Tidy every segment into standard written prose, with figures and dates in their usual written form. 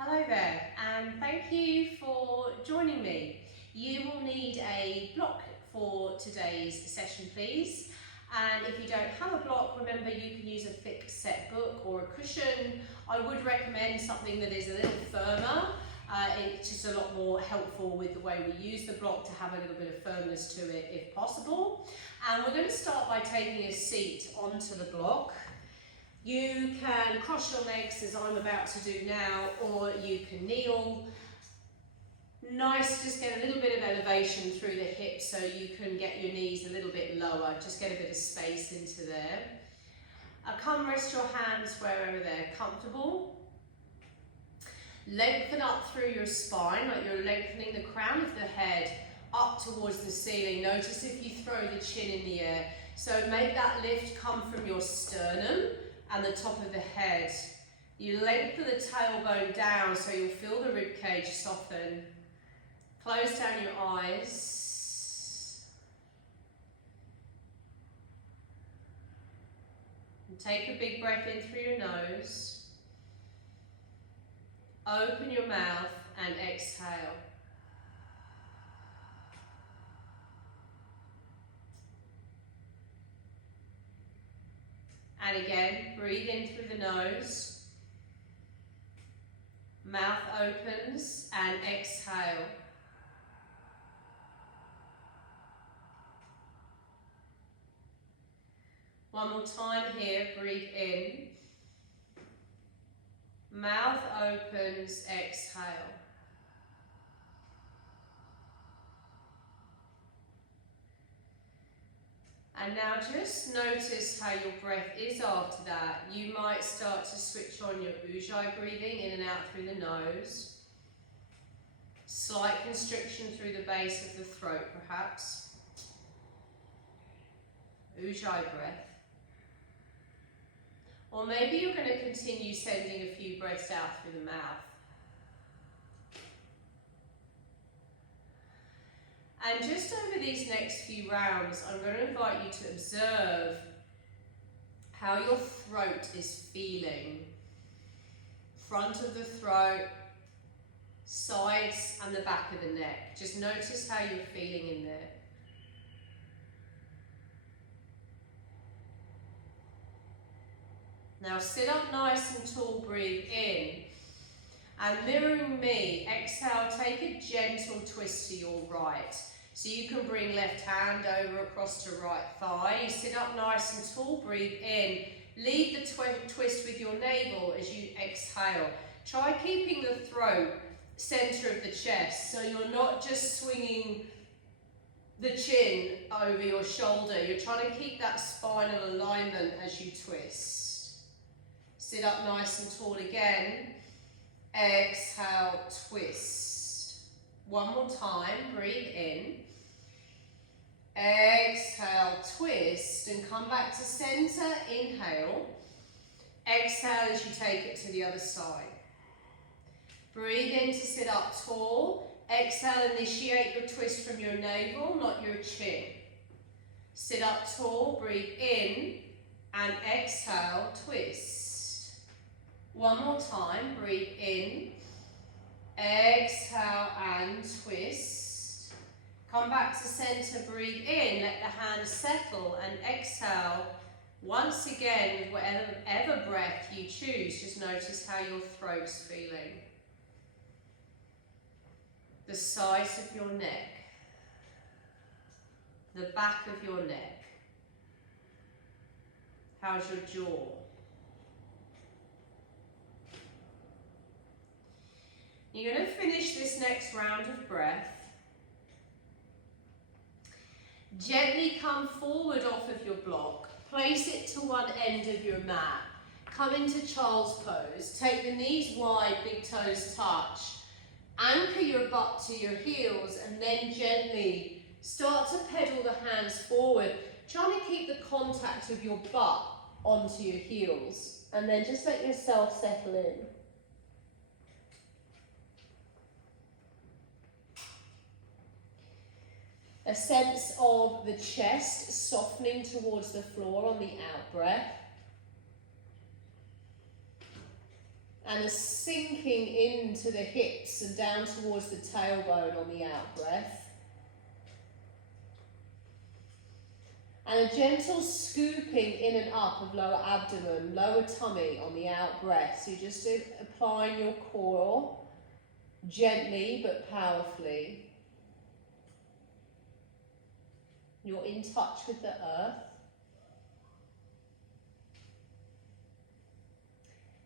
Hello there, and thank you for joining me. You will need a block for today's session, please. And if you don't have a block, remember you can use a thick set book or a cushion. I would recommend something that is a little firmer. It's just a lot more helpful with the way we use the block to have a little bit of firmness to it if possible. And we're going to start by taking a seat onto the block. You can cross your legs as I'm about to do now, or you can kneel. Nice, just get a little bit of elevation through the hips so you can get your knees a little bit lower, just get a bit of space into there. Come rest your hands wherever they're comfortable. Lengthen up through your spine, like you're lengthening the crown of the head up towards the ceiling. Notice if you throw the chin in the air. So make that lift come from your sternum and the top of the head. You lengthen the tailbone down so you'll feel the rib cage soften. Close down your eyes. And take a big breath in through your nose. Open your mouth and exhale. And again, breathe in through the nose. Mouth opens and exhale. One more time here, breathe in. Mouth opens, exhale. And now just notice how your breath is after that. You might start to switch on your ujjayi breathing in and out through the nose. Slight constriction through the base of the throat perhaps. Ujjayi breath. Or maybe you're going to continue sending a few breaths out through the mouth. And just over these next few rounds, I'm going to invite you to observe how your throat is feeling. Front of the throat, sides and the back of the neck. Just notice how you're feeling in there. Now sit up nice and tall, breathe in. And mirroring me, exhale, take a gentle twist to your right. So you can bring left hand over across to right thigh. You sit up nice and tall, breathe in. Lead the twist with your navel as you exhale. Try keeping the throat center of the chest, so you're not just swinging the chin over your shoulder. You're trying to keep that spinal alignment as you twist. Sit up nice and tall again. Exhale, twist. One more time, breathe in. Exhale, twist, and come back to center, inhale. Exhale as you take it to the other side. Breathe in to sit up tall. Exhale, initiate your twist from your navel, not your chin. Sit up tall, breathe in, and exhale, twist. One more time, breathe in, exhale and twist. Come back to center, breathe in, let the hands settle and exhale. Once again, with whatever breath you choose, just notice how your throat's feeling. The sides of your neck, the back of your neck. How's your jaw? You're going to finish this next round of breath. Gently come forward off of your block. Place it to one end of your mat. Come into child's pose. Take the knees wide, big toes touch. Anchor your butt to your heels and then gently start to pedal the hands forward. Trying to keep the contact of your butt onto your heels. And then just let yourself settle in. A sense of the chest softening towards the floor on the out breath. and a sinking into the hips and down towards the tailbone on the out breath. And a gentle scooping in and up of lower abdomen, lower tummy on the out breath. So you're just applying your core gently but powerfully. You're in touch with the earth.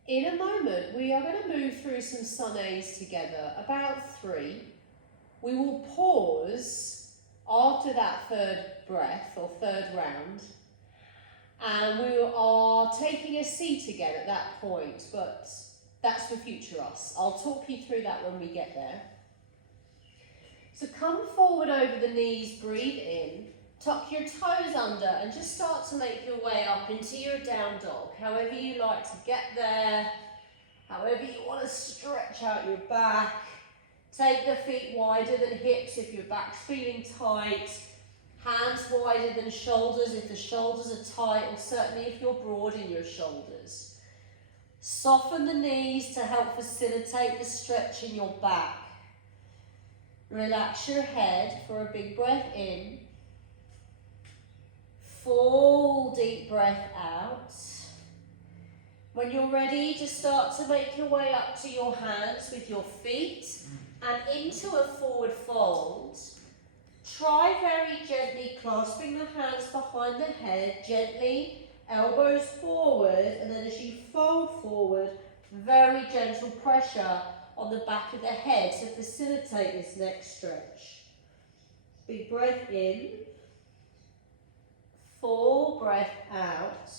In a moment, we are going to move through some sun A's together, about 3. We will pause after that third breath or third round, and we are taking a seat again at that point, but that's for future us. I'll talk you through that when we get there. So come forward over the knees, breathe in. Tuck your toes under and just start to make your way up into your down dog. However you like to get there, however you want to stretch out your back. Take the feet wider than hips if your back's feeling tight. Hands wider than shoulders if the shoulders are tight, or certainly if you're broad in your shoulders. Soften the knees to help facilitate the stretch in your back. Relax your head for a big breath in. Full deep breath out. When you're ready, just start to make your way up to your hands with your feet and into a forward fold. Try very gently clasping the hands behind the head, gently, elbows forward, and then as you fold forward, very gentle pressure on the back of the head to facilitate this next stretch. Big breath in. Full breath out.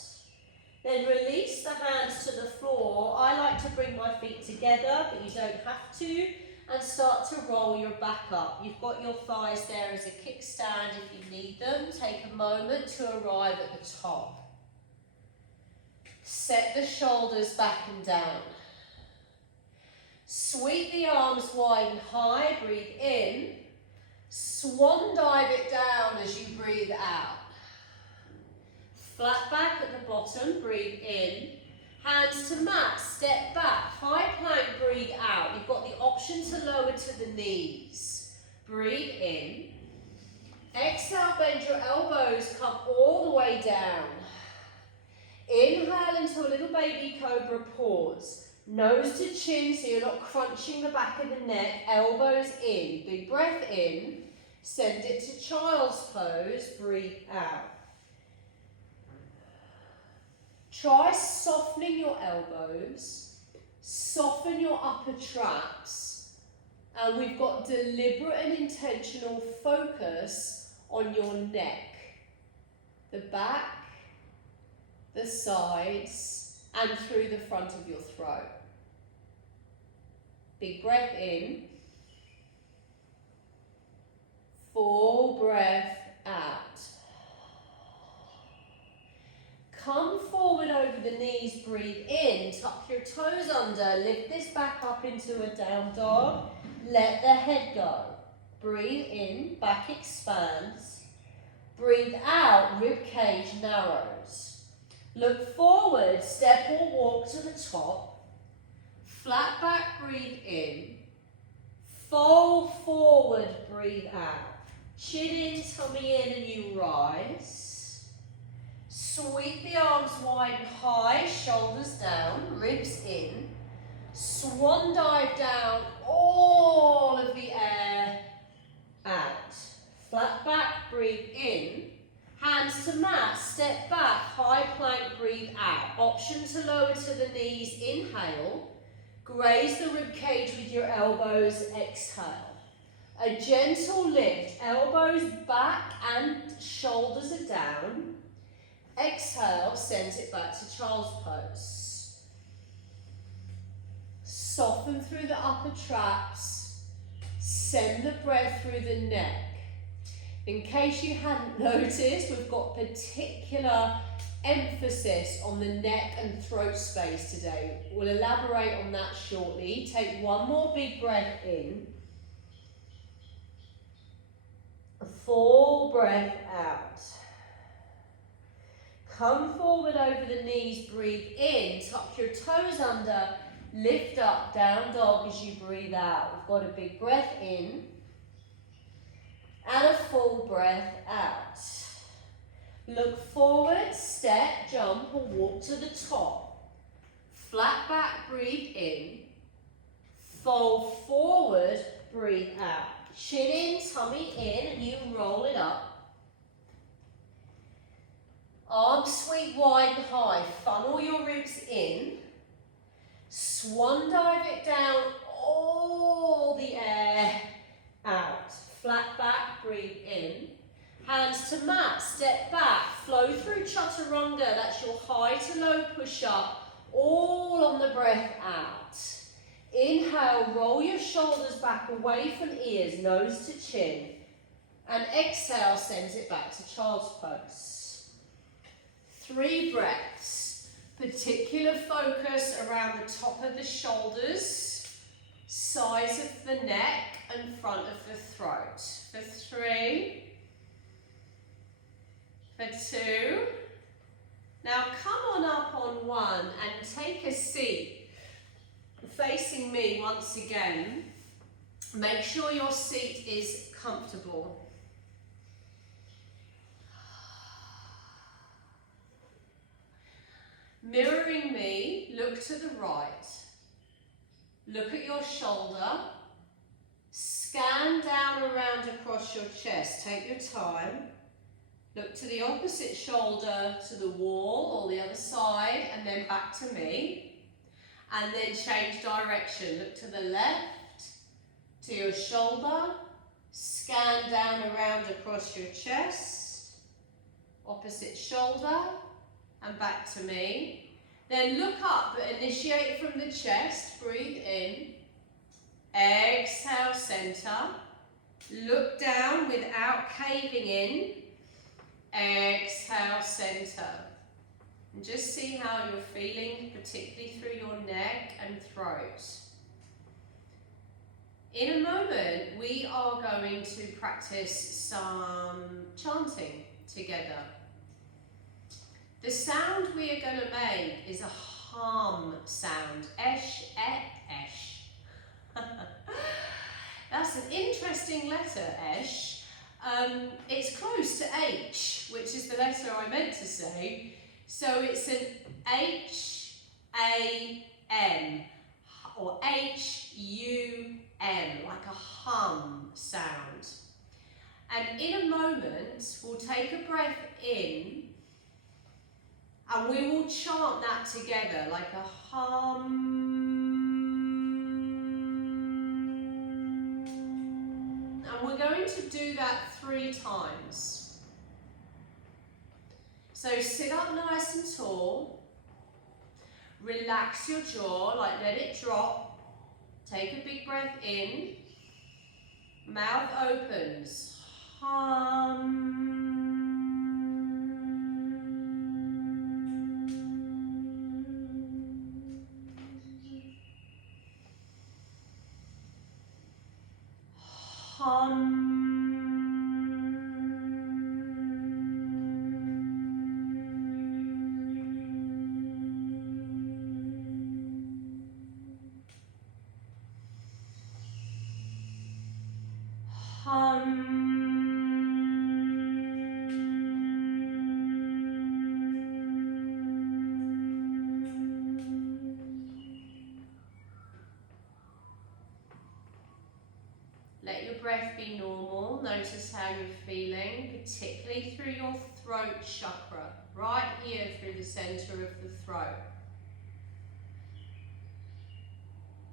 Then release the hands to the floor. I like to bring my feet together, but you don't have to. And start to roll your back up. You've got your thighs there as a kickstand if you need them. Take a moment to arrive at the top. Set the shoulders back and down. Sweep the arms wide and high. Breathe in. Swan dive it down as you breathe out. Flat back at the bottom, breathe in. Hands to mat, step back, high plank, breathe out. You've got the option to lower to the knees. Breathe in. Exhale, bend your elbows, come all the way down. Inhale into a little baby cobra, pause. Nose to chin so you're not crunching the back of the neck, elbows in. Big breath in. Send it to child's pose, breathe out. Try softening your elbows, soften your upper traps, and we've got deliberate and intentional focus on your neck, the back, the sides, and through the front of your throat. Big breath in, full breath out. Come forward over the knees, breathe in, tuck your toes under, lift this back up into a down dog, let the head go. Breathe in, back expands. Breathe out, rib cage narrows. Look forward, step or walk to the top. Flat back, breathe in. Fold forward, breathe out. Chin in, tummy in, and you rise. Sweep the arms wide and high, shoulders down, ribs in. Swan dive down, all of the air out. Flat back, breathe in. Hands to mat, step back, high plank, breathe out. Option to lower to the knees, inhale. Graze the rib cage with your elbows, exhale. A gentle lift, elbows back and shoulders are down. Exhale, send it back to child's pose. Soften through the upper traps. Send the breath through the neck. In case you hadn't noticed, we've got particular emphasis on the neck and throat space today. We'll elaborate on that shortly. Take one more big breath in. A full breath out. Come forward over the knees, breathe in, tuck your toes under, Lift up, down dog as you breathe out. We've got a big breath in and a full breath out. Look forward, step, jump or walk to the top. Flat back, breathe in. Fold forward, breathe out. Chin in, tummy in, and you roll it up. Arms sweep wide and high. Funnel your ribs in. Swan dive it down, all the air out. Flat back, breathe in. Hands to mat, step back, flow through chaturanga. That's your high to low push up, all on the breath out. Inhale, roll your shoulders back away from ears, nose to chin. And exhale, sends it back to child's pose. 3 breaths. Particular focus around the top of the shoulders, sides of the neck and front of the throat. For 3. For 2. Now come on up on 1 and take a seat. Facing me once again. Make sure your seat is comfortable. Mirroring me, look to the right. Look at your shoulder. Scan down around across your chest. Take your time. Look to the opposite shoulder, to the wall or the other side, and then back to me. And then change direction. Look to the left, to your shoulder. Scan down around across your chest. Opposite shoulder. And back to me. Then look up, but initiate from the chest. Breathe in. Exhale, center. Look down without caving in. Exhale, center. And just see how you're feeling, particularly through your neck and throat. In a moment, we are going to practice some chanting together. The sound we are going to make is a hum sound. Esh, esh. That's an interesting letter, esh. It's close to H, which is the letter I meant to say. So it's an H-A-M or H-U-M, like a hum sound. And in a moment, we'll take a breath in and we will chant that together like a hum. And we're going to do that 3 times. So sit up nice and tall. Relax your jaw, like let it drop. Take a big breath in. Mouth opens. Hum. Hum. Let your breath be normal. Notice how you're feeling, particularly through your throat chakra, right here through the center of the throat.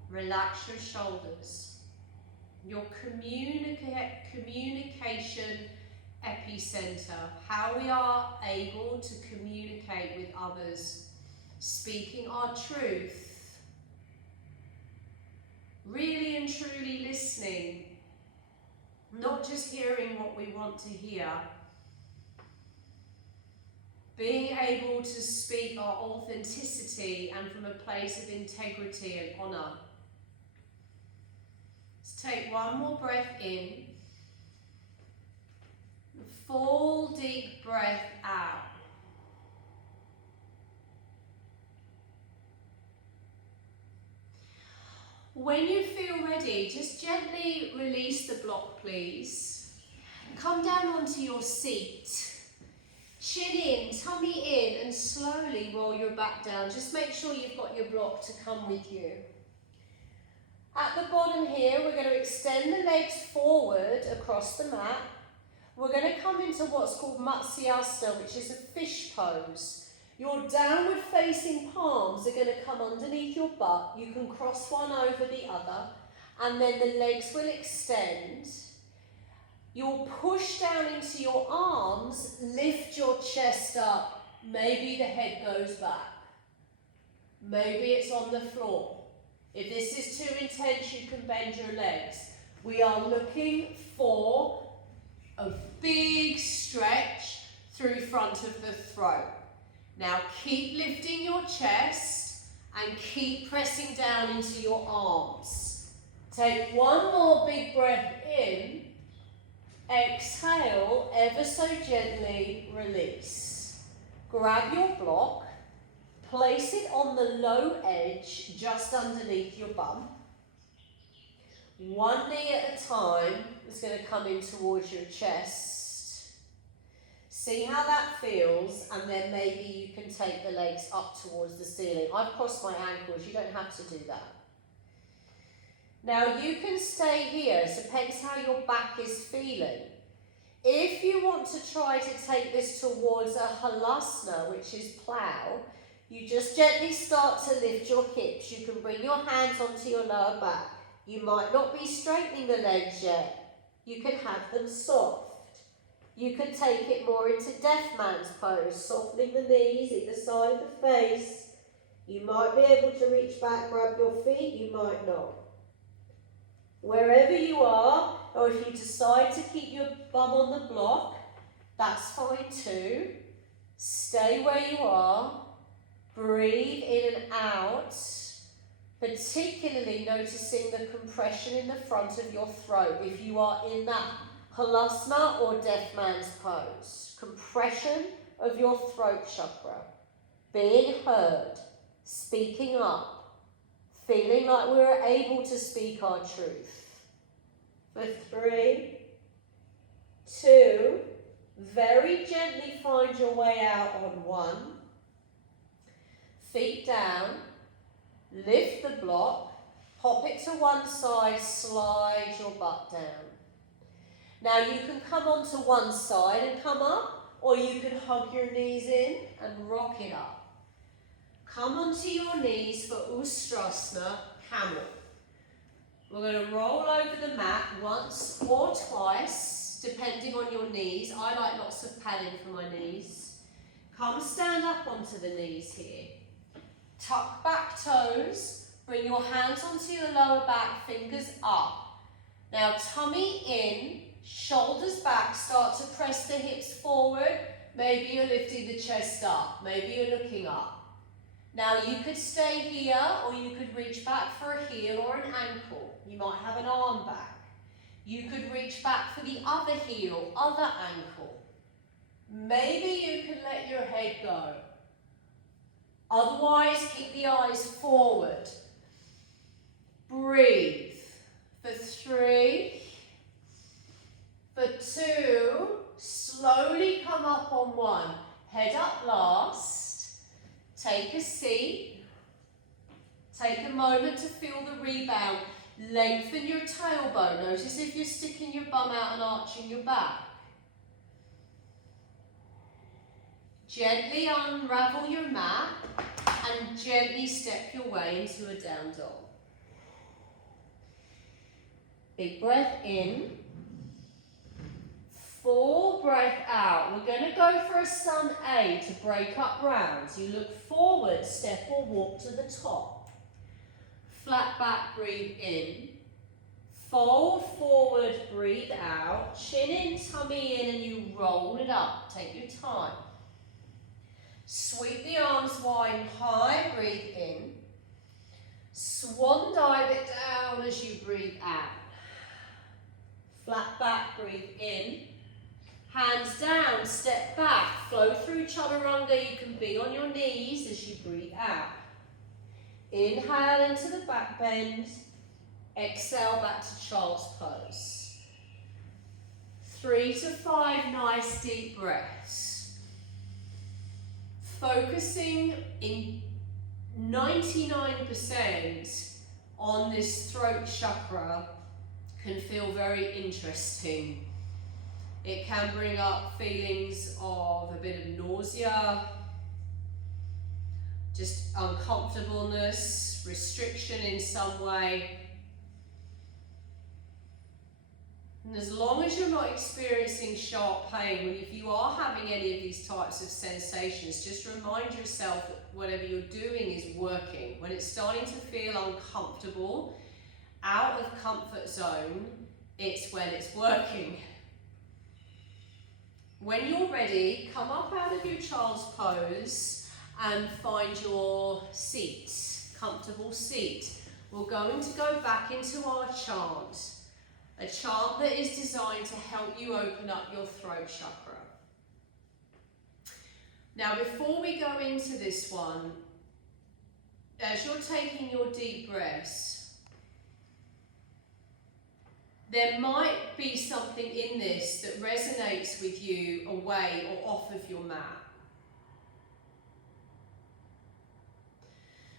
Relax your shoulders. Your communication epicenter, how we are able to communicate with others, speaking our truth, really and truly listening, not just hearing what we want to hear, being able to speak our authenticity and from a place of integrity and honor. Let's take one more breath in. Full deep breath out. When you feel ready, just gently release the block, please. Come down onto your seat. Chin in, tummy in, and slowly roll your back down. Just make sure you've got your block to come with you. At the bottom here, we're going to extend the legs forward across the mat. We're going to come into what's called Matsyasana, which is a fish pose. Your downward facing palms are going to come underneath your butt. You can cross one over the other, and then the legs will extend. You'll push down into your arms, lift your chest up. Maybe the head goes back. Maybe it's on the floor. If this is too intense, you can bend your legs. We are looking for a big stretch through front of the throat. Now keep lifting your chest and keep pressing down into your arms. Take one more big breath in. Exhale, ever so gently release. Grab your block, place it on the low edge just underneath your bum. One knee at a time is going to come in towards your chest. See how that feels, and then maybe you can take the legs up towards the ceiling. I've crossed my ankles, you don't have to do that. Now you can stay here, it depends how your back is feeling. If you want to try to take this towards a halasana, which is plow, you just gently start to lift your hips. You can bring your hands onto your lower back. You might not be straightening the legs yet. You can have them soft. You can take it more into deaf man's pose, softening the knees, either side of the face. You might be able to reach back, grab your feet, you might not. Wherever you are, or if you decide to keep your bum on the block, that's fine too. Stay where you are. Breathe in and out, particularly noticing the compression in the front of your throat. If you are in that halasana or deaf man's pose, compression of your throat chakra, being heard, speaking up, feeling like we're able to speak our truth. For 3, 2, very gently find your way out on 1. Feet down, lift the block, hop it to one side, slide your butt down. Now you can come onto one side and come up, or you can hug your knees in and rock it up. Come onto your knees for Ustrasana, camel. We're going to roll over the mat once or twice, depending on your knees. I like lots of padding for my knees. Come stand up onto the knees here. Tuck back toes, bring your hands onto your lower back, fingers up. Now tummy in, shoulders back, start to press the hips forward. Maybe you're lifting the chest up, maybe you're looking up. Now you could stay here, or you could reach back for a heel or an ankle. You might have an arm back. You could reach back for the other heel, other ankle. Maybe you can let your head go. Otherwise, keep the eyes forward. Breathe. For 3, for 2, slowly come up on 1. Head up last. Take a seat. Take a moment to feel the rebound. Lengthen your tailbone. Notice if you're sticking your bum out and arching your back. Gently unravel your mat and gently step your way into a down dog. Big breath in. Full breath out. We're going to go for a sun A to break up rounds. You look forward, step or walk to the top. Flat back, breathe in. Fold forward, breathe out. Chin in, tummy in, and you roll it up. Take your time. Sweep the arms wide and high, breathe in. Swan dive it down as you breathe out. Flat back, breathe in. Hands down, step back, flow through chaturanga. You can be on your knees as you breathe out. Inhale into the back bend. Exhale back to child's pose. 3 to 5 nice deep breaths. Focusing in 99% on this throat chakra can feel very interesting. It can bring up feelings of a bit of nausea, just uncomfortableness, restriction in some way. And as long as you're not experiencing sharp pain, if you are having any of these types of sensations, just remind yourself that whatever you're doing is working. When it's starting to feel uncomfortable, out of comfort zone, it's when it's working. When you're ready, come up out of your child's pose and find your seat, comfortable seat. We're going to go back into our chant. A chant that is designed to help you open up your throat chakra. Now, before we go into this one, as you're taking your deep breaths, there might be something in this that resonates with you away or off of your mat.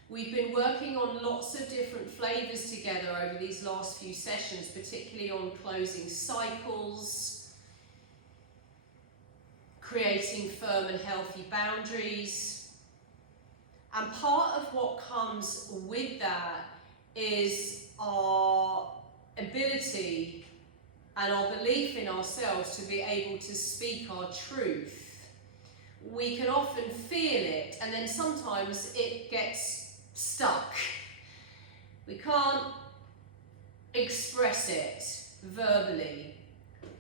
We've been working on lots of different flavours together over these last few sessions, particularly on closing cycles, creating firm and healthy boundaries. And part of what comes with that is our ability and our belief in ourselves to be able to speak our truth. We can often feel it, and then sometimes it gets stuck. We can't express it verbally.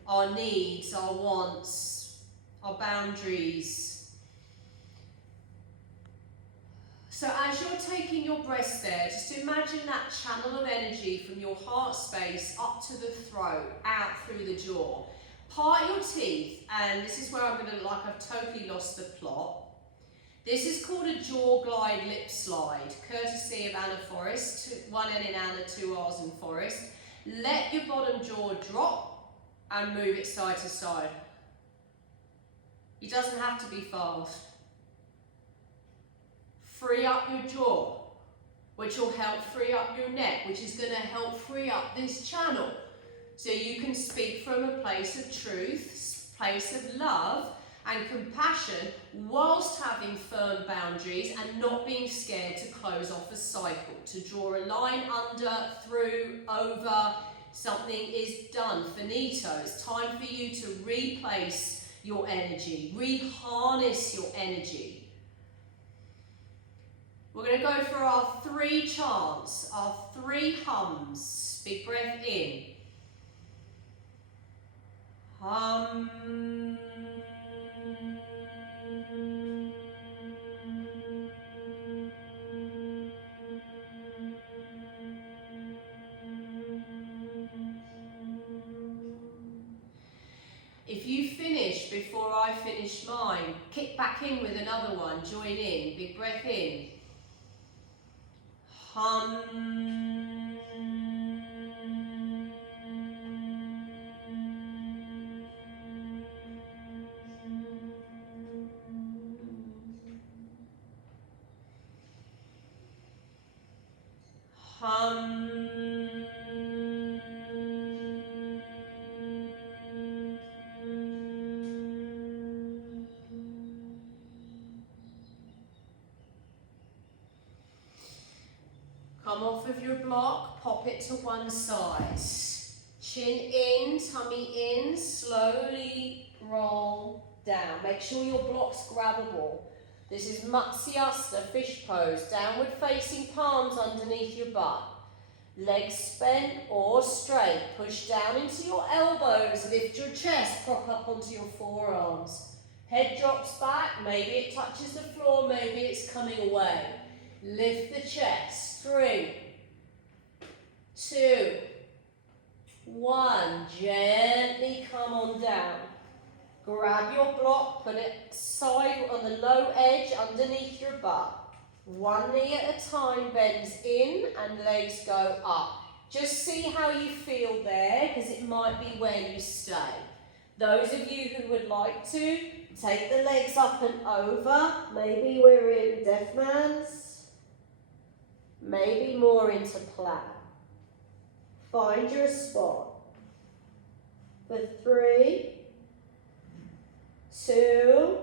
Our needs, our wants, our boundaries. So as you're taking your breaths there, just imagine that channel of energy from your heart space up to the throat, out through the jaw. Part your teeth, and this is where I'm going to look like I've totally lost the plot. This is called a jaw glide lip slide, courtesy of Anna Forrest, 1 N in Anna, 2 R's in Forrest. Let your bottom jaw drop and move it side to side. It doesn't have to be fast. Free up your jaw, which will help free up your neck, which is going to help free up this channel. So you can speak from a place of truth, place of love and compassion, whilst having firm boundaries and not being scared to close off a cycle, to draw a line under, through, over. Something is done, finito. It's time for you to replace your energy, reharness your energy. We're going to go for our 3 chants, our 3 hums. Big breath in. Hum. If you finish before I finish mine, kick back in with another one, join in, big breath in. Hum. Hum. Come off of your block, pop it to one side. Chin in, tummy in, slowly roll down. Make sure your block's grabbable. This is Matsyasana, fish pose. Downward facing palms underneath your butt. Legs bent or straight. Push down into your elbows. Lift your chest, prop up onto your forearms. Head drops back. Maybe it touches the floor, maybe it's coming away. Lift the chest. 3, 2, 1. Gently come on down. Grab your block, put it side on the low edge underneath your butt. One knee at a time bends in and legs go up. Just see how you feel there, because it might be where you stay. Those of you who would like to, take the legs up and over. Maybe we're in deaf man's. Maybe more into plow. Find your spot. For 3, 2,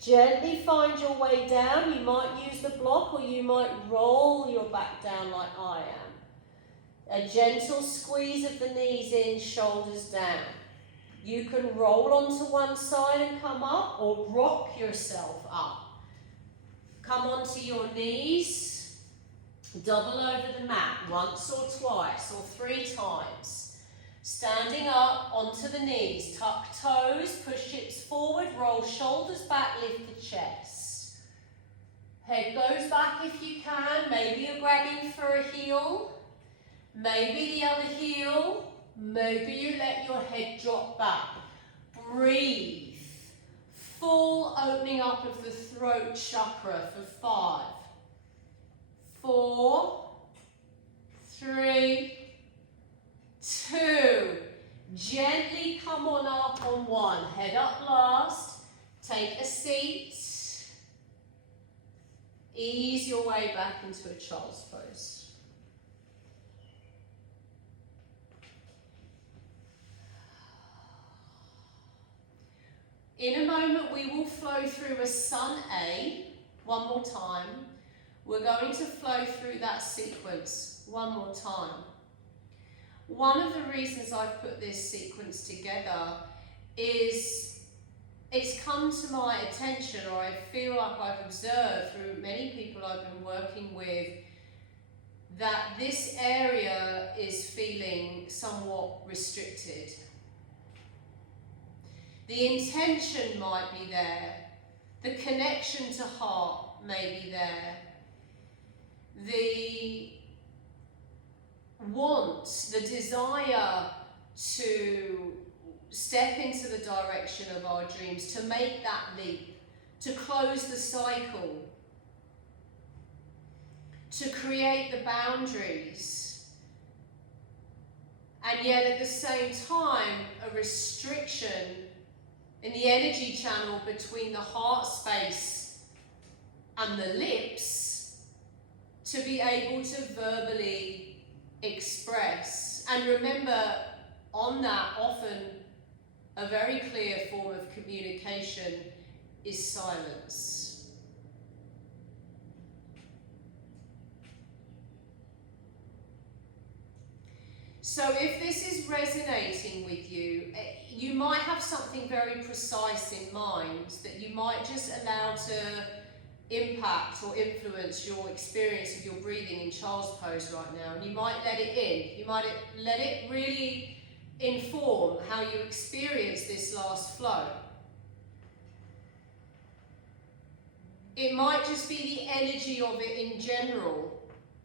gently find your way down. You might use the block or you might roll your back down like I am. A gentle squeeze of the knees in, shoulders down. You can roll onto one side and come up, or rock yourself up. Come onto your knees, double over the mat once or twice or 3 times. Standing up onto the knees, tuck toes, push hips forward, roll shoulders back, lift the chest. Head goes back if you can. Maybe you're grabbing for a heel, maybe the other heel. Maybe you let your head drop back. Breathe. Full opening up of the throat chakra for 5, 4, 3, 2. Gently come on up on 1. Head up last. Take a seat. Ease your way back into a child's pose. In a moment, we will flow through a Sun A. One more time. We're going to flow through that sequence one more time. One of the reasons I've put this sequence together is it's come to my attention, or I feel like I've observed through many people I've been working with, that this area is feeling somewhat restricted. The intention might be there, the connection to heart may be there, the want, the desire to step into the direction of our dreams, to make that leap, to close the cycle, to create the boundaries, and yet at the same time a restriction in the energy channel between the heart space and the lips to be able to verbally express. And remember, on that, often a very clear form of communication is silence. So if this is resonating with you, you might have something very precise in mind that you might just allow to impact or influence your experience of your breathing in child's pose right now. And you might let it in. You might let it really inform how you experience this last flow. It might just be the energy of it in general.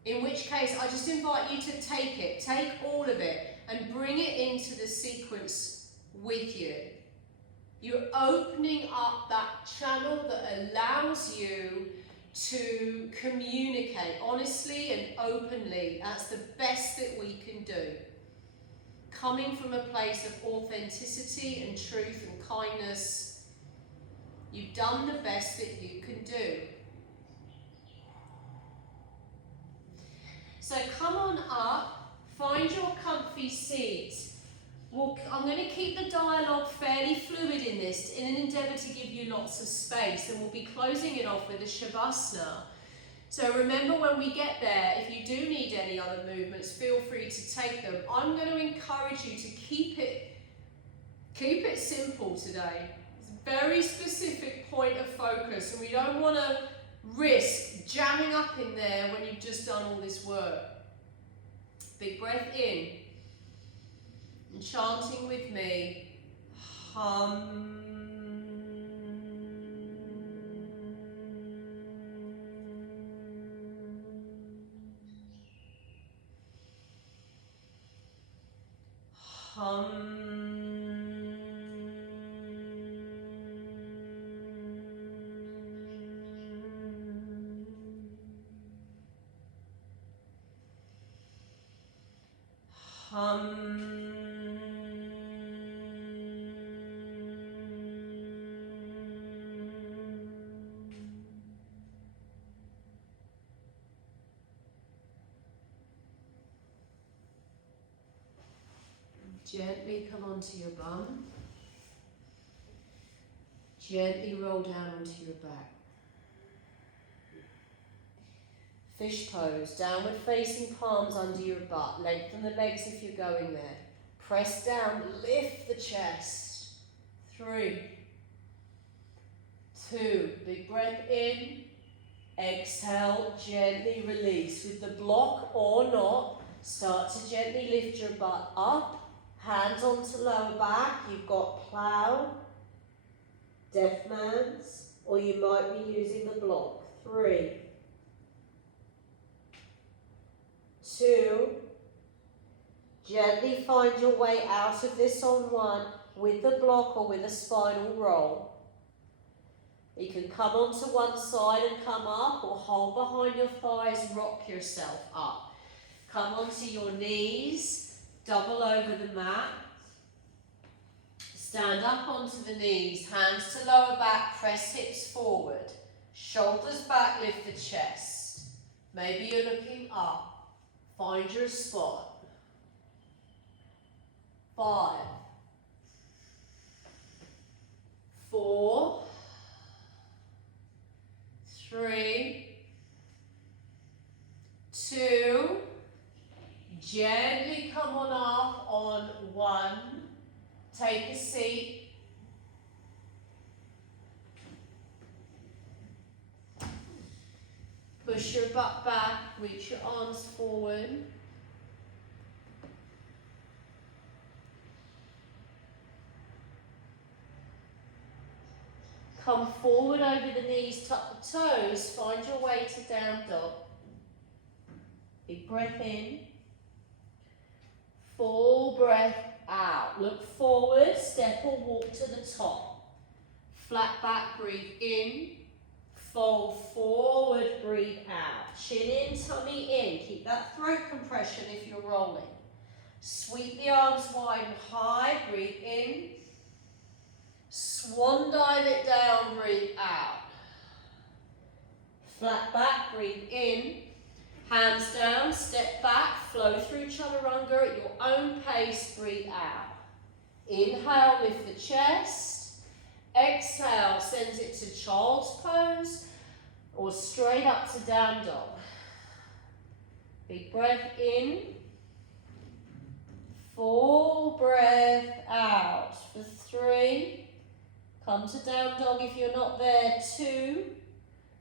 In which case, I just invite you to take it, take all of it, and bring it into the sequence with you. You're opening up that channel that allows you to communicate honestly and openly. That's the best that we can do. Coming from a place of authenticity and truth and kindness, you've done the best that you can do. So come on up, find your comfy seat. I'm going to keep the dialogue fairly fluid in this in an endeavour to give you lots of space, and we'll be closing it off with a Shavasana. So remember, when we get there, if you do need any other movements, feel free to take them. I'm going to encourage you to keep it simple today. It's a very specific point of focus, and we don't want to risk jamming up in there when you've just done all this work. Big breath in. And chanting with me, hum. Hum. Hum. Gently come onto your bum. Gently roll down onto your back. Fish pose, downward facing palms under your butt. Lengthen the legs if you're going there. Press down, lift the chest. 3, 2, big breath in. Exhale, gently release. With the block or not, start to gently lift your butt up. Hands onto lower back. You've got plow, deaf man's, or you might be using the block. 3, 2, gently find your way out of this on 1 with the block or with a spinal roll. You can come onto one side and come up, or hold behind your thighs, rock yourself up. Come onto your knees, double over the mat. Stand up onto the knees, hands to lower back, press hips forward. Shoulders back, lift the chest. Maybe you're looking up. Find your spot. 5, 4, 3, 2, gently come on up on 1. Take a seat. Push your butt back, reach your arms forward. Come forward over the knees, tuck the toes, find your way to down dog. Big breath in. Full breath out. Look forward, step or walk to the top. Flat back, breathe in. Fold forward, breathe out. Chin in, tummy in. Keep that throat compression if you're rolling. Sweep the arms wide and high, breathe in. Swan dive it down, breathe out. Flat back, breathe in. Hands down, step back, flow through chaturanga at your own pace, breathe out. Inhale, lift the chest. Exhale, sends it to child's pose or straight up to down dog. Big breath in. Full breath out for 3. Come to down dog if you're not there. 2.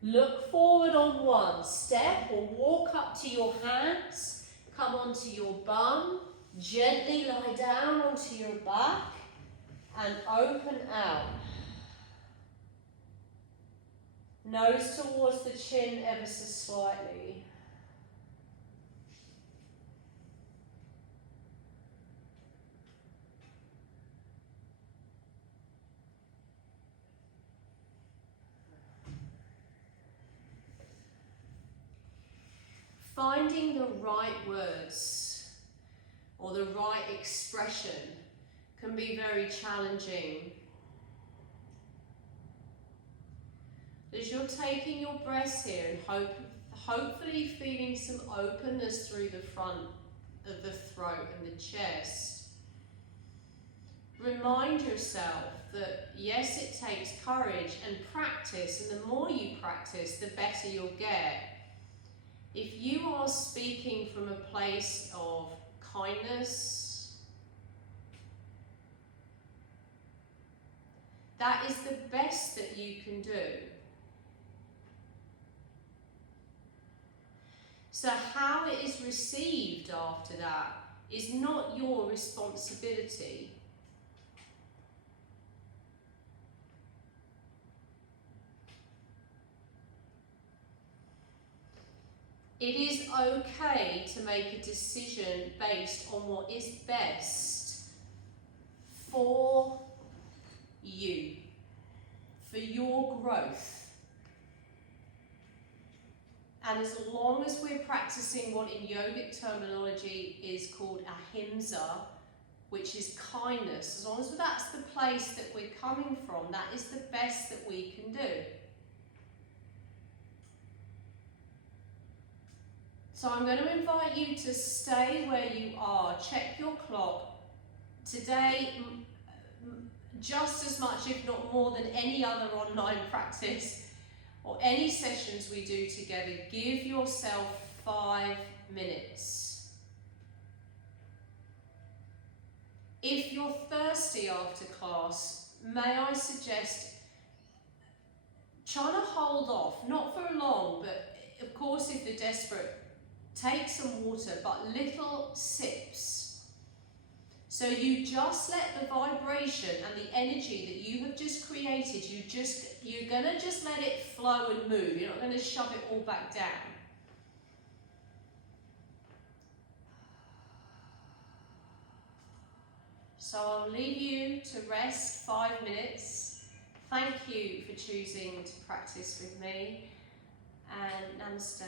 Look forward on 1. Step or walk up to your hands. Come onto your bum. Gently lie down onto your back and open out. Nose towards the chin ever so slightly. Finding the right words or the right expression can be very challenging. As you're taking your breaths here and hopefully feeling some openness through the front of the throat and the chest, remind yourself that yes, it takes courage and practice, and the more you practice, the better you'll get. If you are speaking from a place of kindness, that is the best that you can do. So how it is received after that is not your responsibility. It is okay to make a decision based on what is best for you, for your growth. And as long as we're practicing what in yogic terminology is called ahimsa, which is kindness, as long as that's the place that we're coming from, that is the best that we can do. So I'm going to invite you to stay where you are. Check your clock. Today, just as much, if not more than any other online practice or any sessions we do together, give yourself 5 minutes. If you're thirsty after class, may I suggest trying to hold off, not for long, but of course if you're desperate, take some water, but little sips. So you just let the vibration and the energy that you have just created, you're gonna just let it flow and move. You're not gonna shove it all back down. So I'll leave you to rest 5 minutes. Thank you for choosing to practice with me, and namaste.